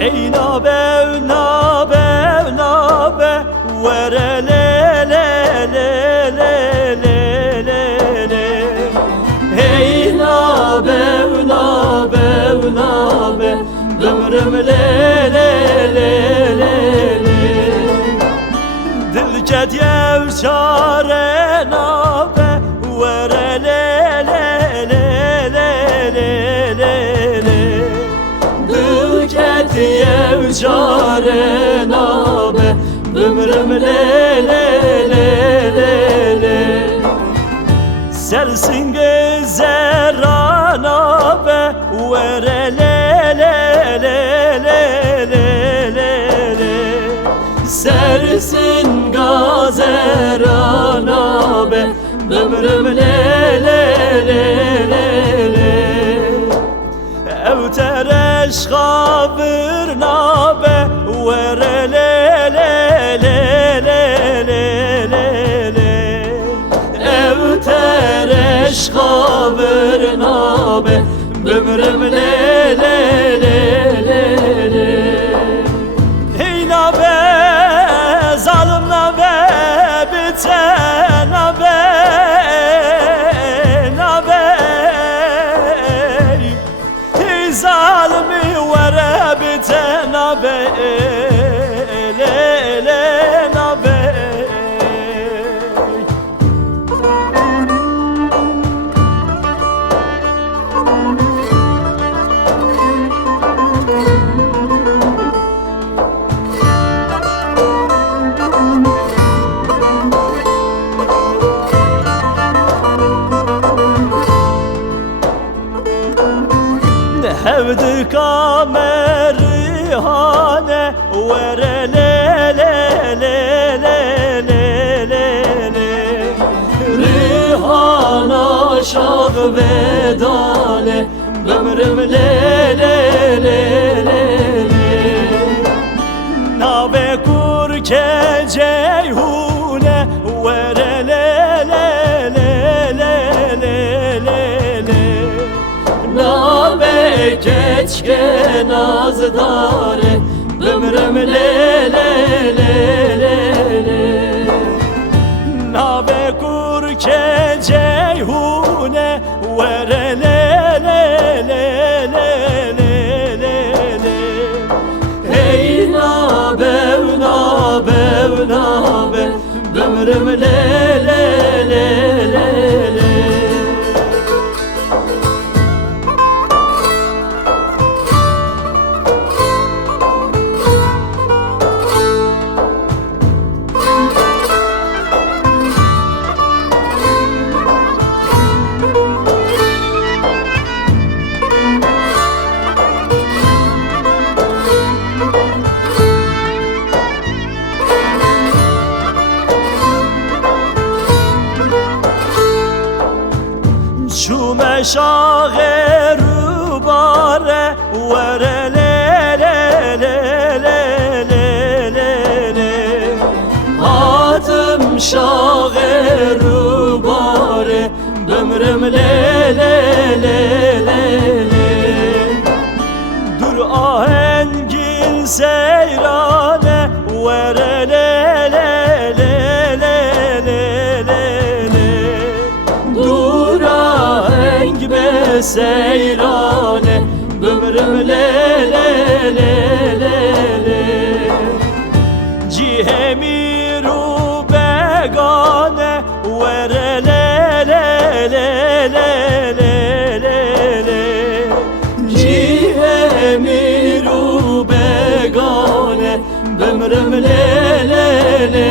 Hey nabe, nabe, nabe, vere le le le le le le le. Hey nabe, nabe, nabe, ömrüm le le le le le. Dilket yevşare nabe, vere le le le le le le le. Dilket yevşare nabe, ömrüm le le le le le. Sersin gezer nabe, vere le le le le le le le. Sersin gazer nabe, ömrüm le le le le le. Evtereş kabir nabe, vere le le le le le le le. Evtereş kabir nabe, ömrüm le le le le le. Hey nabe, zalim nabe, biten nabe, nabe. Hey zalimi vere biten nabe, le le nabe. Hevdi kameri hane, vere le le le le le le le. Rihana şah vedale, ömrüm le le le le le. Nabe kurke ceyhune, vere le le le le le le le. Nabe keçke nazdare, ömrüm le le le le le. Nabe kurke ceyhune, vere le le le le le le le. Hey nabe, nabe, nabe, ömrüm le le le le le. Çume şahe rubare, vere le le le le le le le. Hatım şahe rubare, ömrüm le le le le le. Dur ahengin seyrane, vere le le le le le le le. Dur aheng be seyrane, ömrüm le le le le le. Cihemiru begane, vere le le le le le le le. Cihemiru begane, ömrüm le le le